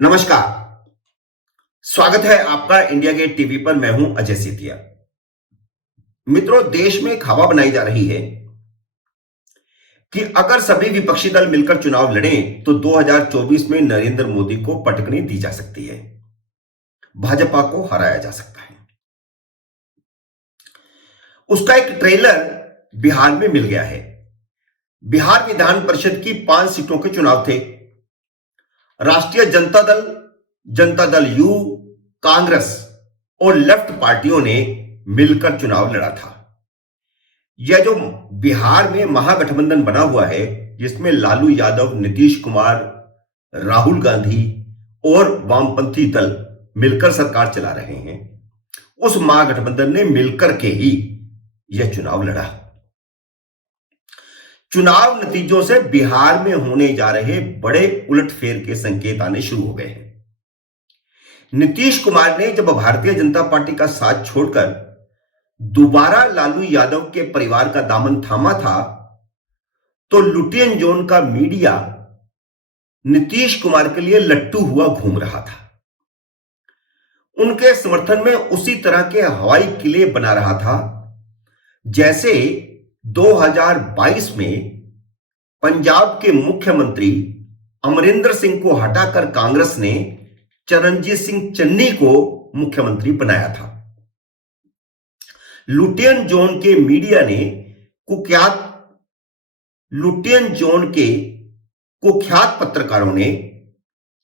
नमस्कार। स्वागत है आपका इंडिया गेट टीवी पर। मैं हूं अजय सेतिया। मित्रों, देश में एक हवा बनाई जा रही है कि अगर सभी विपक्षी दल मिलकर चुनाव लड़ें तो 2024 में नरेंद्र मोदी को पटकनी दी जा सकती है, भाजपा को हराया जा सकता है। उसका एक ट्रेलर बिहार में मिल गया है। बिहार विधान परिषद की 5 सीटों के चुनाव थे। राष्ट्रीय जनता दल यू, कांग्रेस और लेफ्ट पार्टियों ने मिलकर चुनाव लड़ा था। यह जो बिहार में महागठबंधन बना हुआ है, जिसमें लालू यादव, नीतीश कुमार, राहुल गांधी और वामपंथी दल मिलकर सरकार चला रहे हैं, उस महागठबंधन ने मिलकर के ही यह चुनाव लड़ा। चुनाव नतीजों से बिहार में होने जा रहे बड़े उलटफेर के संकेत आने शुरू हो गए हैं। नीतीश कुमार ने जब भारतीय जनता पार्टी का साथ छोड़कर दोबारा लालू यादव के परिवार का दामन थामा था, तो लुटियन जोन का मीडिया नीतीश कुमार के लिए लट्टू हुआ घूम रहा था। उनके समर्थन में उसी तरह के हवाई किले बना रहा था जैसे 2022 में पंजाब के मुख्यमंत्री अमरिंदर सिंह को हटाकर कांग्रेस ने चरणजीत सिंह चन्नी को मुख्यमंत्री बनाया था। लुटियन जोन के मीडिया ने कुख्यात पत्रकारों ने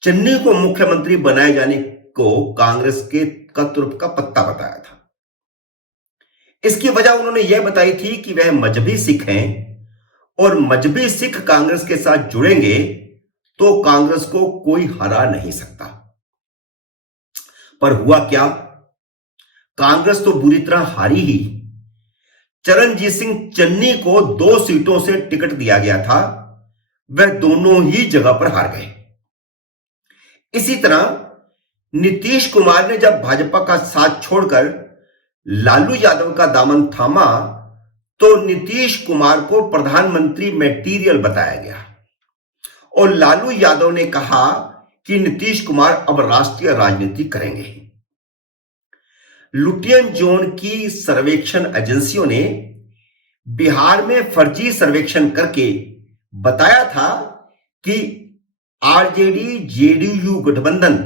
चन्नी को मुख्यमंत्री बनाए जाने को कांग्रेस के तुर्क का पत्ता बताया था। इसकी वजह उन्होंने यह बताई थी कि वह मजहबी सिख हैं और मजहबी सिख कांग्रेस के साथ जुड़ेंगे तो कांग्रेस को कोई हरा नहीं सकता। पर हुआ क्या? कांग्रेस तो बुरी तरह हारी ही। चरणजीत सिंह चन्नी को 2 सीटों से टिकट दिया गया था, वह दोनों ही जगह पर हार गए। इसी तरह नीतीश कुमार ने जब भाजपा का साथ छोड़कर लालू यादव का दामन थामा, तो नीतीश कुमार को प्रधानमंत्री मटेरियल बताया गया और लालू यादव ने कहा कि नीतीश कुमार अब राष्ट्रीय राजनीति करेंगे। लुटियन जोन की सर्वेक्षण एजेंसियों ने बिहार में फर्जी सर्वेक्षण करके बताया था कि आरजेडी जेडीयू गठबंधन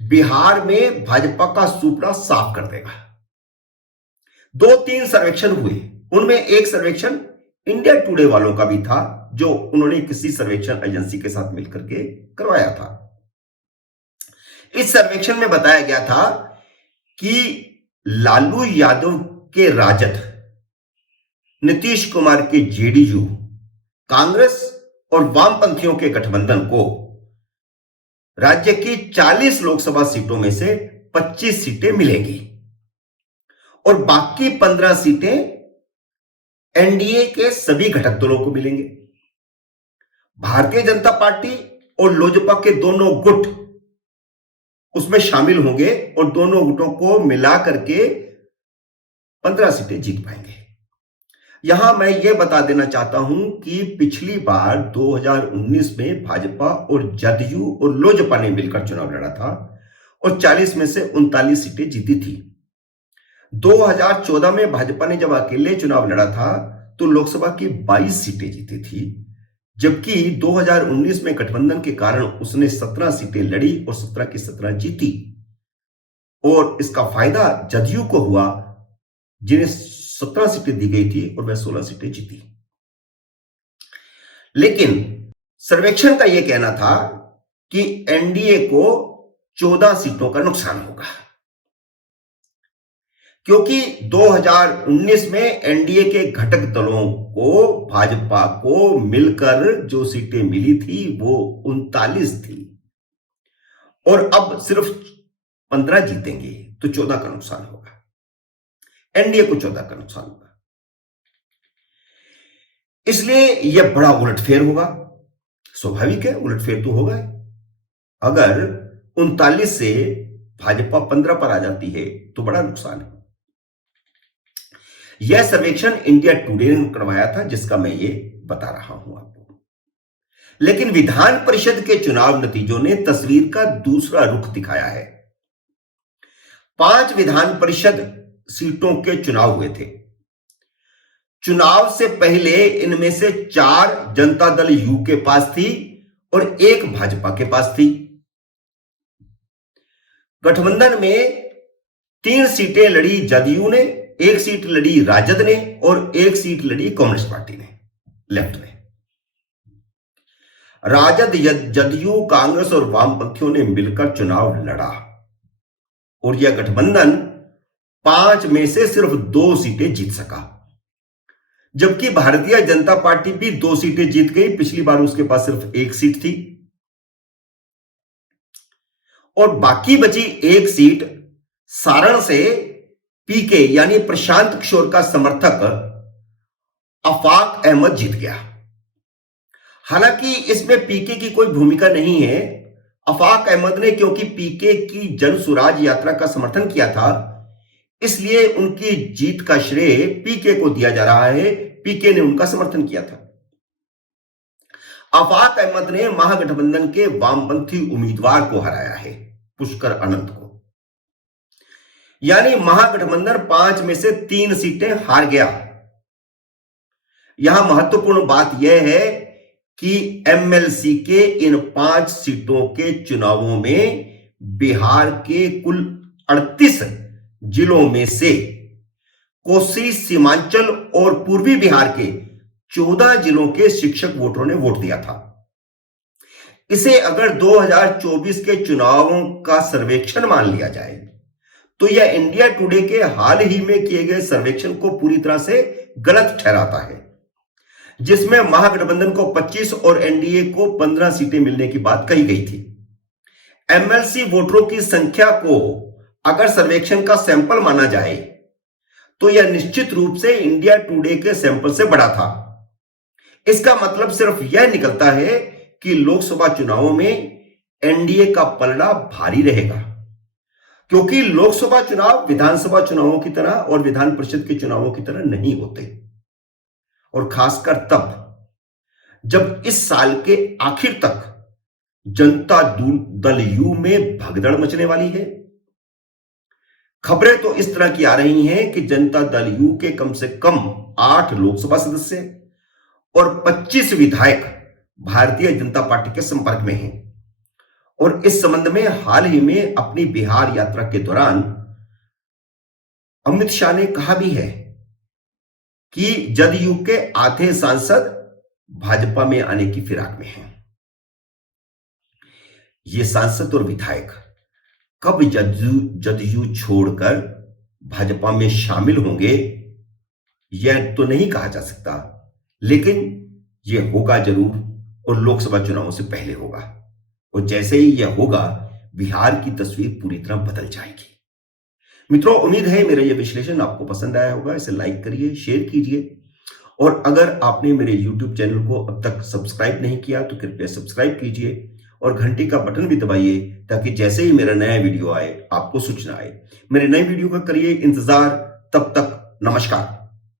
बिहार में भाजपा का सुपड़ा साफ कर देगा। 2-3 सर्वेक्षण हुए, उनमें एक सर्वेक्षण इंडिया टुडे वालों का भी था, जो उन्होंने किसी सर्वेक्षण एजेंसी के साथ मिलकर के करवाया था। इस सर्वेक्षण में बताया गया था कि लालू यादव के राजद, नीतीश कुमार के जेडीयू, कांग्रेस और वामपंथियों के गठबंधन को राज्य की 40 लोकसभा सीटों में से 25 सीटें मिलेंगी और बाकी 15 सीटें एनडीए के सभी घटक दलों को मिलेंगे। भारतीय जनता पार्टी और लोजपा के दोनों गुट उसमें शामिल होंगे और दोनों गुटों को मिला करके 15 सीटें जीत पाएंगे। यहां मैं यह बता देना चाहता हूं कि पिछली बार 2019 में भाजपा और जदयू और लोजपा ने मिलकर चुनाव लड़ा था और 40 में से 39 सीटें जीती थी। 2014 में भाजपा ने जब अकेले चुनाव लड़ा था तो लोकसभा की 22 सीटें जीती थी, जबकि 2019 में गठबंधन के कारण उसने 17 सीटें लड़ी और 17 की 17 जीती। और इसका फायदा जदयू को हुआ, जिन्हें 17 सीटें दी गई थी और वह 16 सीटें जीती। लेकिन सर्वेक्षण का यह कहना था कि एनडीए को 14 सीटों का नुकसान होगा, क्योंकि 2019 में एनडीए के घटक दलों को, भाजपा को मिलकर जो सीटें मिली थी वो 39 थी और अब सिर्फ 15 जीतेंगे तो 14 का नुकसान होगा। एनडीए को 14 का नुकसान होगा। इसलिए यह बड़ा उलटफेर होगा। स्वाभाविक है, उलटफेर तो होगा। अगर 39 से भाजपा 15 पर आ जाती है तो बड़ा नुकसान है। यह सर्वेक्षण इंडिया टुडे ने करवाया था, जिसका मैं ये बता रहा हूं आपको। लेकिन विधान परिषद के चुनाव नतीजों ने तस्वीर का दूसरा रुख दिखाया है। 5 विधान परिषद सीटों के चुनाव हुए थे। चुनाव से पहले इनमें से 4 जनता दल यू के पास थी और 1 भाजपा के पास थी। गठबंधन में 3 सीटें लड़ी जदयू ने, 1 सीट लड़ी राजद ने और 1 सीट लड़ी कांग्रेस पार्टी ने, लेफ्ट ने। राजद, जदयू, कांग्रेस और वामपंथियों ने मिलकर चुनाव लड़ा और यह गठबंधन 5 में से सिर्फ 2 सीटें जीत सका, जबकि भारतीय जनता पार्टी भी 2 सीटें जीत गई। पिछली बार उसके पास सिर्फ 1 सीट थी और बाकी बची 1 सीट सारण से पीके यानी प्रशांत किशोर का समर्थक आफाक अहमद जीत गया। हालांकि इसमें पीके की कोई भूमिका नहीं है। आफाक अहमद ने क्योंकि पीके की जन सुराज यात्रा का समर्थन किया था, इसलिए उनकी जीत का श्रेय पीके को दिया जा रहा है। पीके ने उनका समर्थन किया था। आफाक अहमद ने महागठबंधन के वामपंथी उम्मीदवार को हराया है, पुष्कर अनंत को। यानी महागठबंधन 5 में से 3 सीटें हार गया। यहां महत्वपूर्ण बात यह है कि एमएलसी के इन 5 सीटों के चुनावों में बिहार के कुल 38 जिलों में से कोसी, सीमांचल और पूर्वी बिहार के 14 जिलों के शिक्षक वोटरों ने वोट दिया था। इसे अगर 2024 के चुनावों का सर्वेक्षण मान लिया जाए तो यह इंडिया टुडे के हाल ही में किए गए सर्वेक्षण को पूरी तरह से गलत ठहराता है, जिसमें महागठबंधन को 25 और एनडीए को 15 सीटें मिलने की बात कही गई थी। एमएलसी वोटरों की संख्या को अगर सर्वेक्षण का सैंपल माना जाए तो यह निश्चित रूप से इंडिया टुडे के सैंपल से बड़ा था। इसका मतलब सिर्फ यह निकलता है कि लोकसभा चुनावों में एनडीए का पलड़ा भारी रहेगा, क्योंकि लोकसभा चुनाव विधानसभा चुनावों की तरह और विधान परिषद के चुनावों की तरह नहीं होते, और खासकर तब जब इस साल के आखिर तक जनता दल यू में भगदड़ मचने वाली है। खबरें तो इस तरह की आ रही हैं कि जनता दल यू के कम से कम 8 लोकसभा सदस्य और 25 विधायक भारतीय जनता पार्टी के संपर्क में हैं, और इस संबंध में हाल ही में अपनी बिहार यात्रा के दौरान अमित शाह ने कहा भी है कि जदयू के आधे सांसद भाजपा में आने की फिराक में हैं। ये सांसद और विधायक कब जदयू छोड़कर भाजपा में शामिल होंगे यह तो नहीं कहा जा सकता, लेकिन यह होगा जरूर, और लोकसभा चुनावों से पहले होगा। और जैसे ही यह होगा, बिहार की तस्वीर पूरी तरह बदल जाएगी। मित्रों, उम्मीद है मेरा यह विश्लेषण आपको पसंद आया होगा। इसे लाइक करिए, शेयर कीजिए, और अगर आपने मेरे YouTube चैनल को अब तक सब्सक्राइब नहीं किया तो कृपया सब्सक्राइब कीजिए और घंटी का बटन भी दबाइए, ताकि जैसे ही मेरा नया वीडियो आए आपको सूचना आए। मेरे नए वीडियो का करिए इंतजार। तब तक नमस्कार।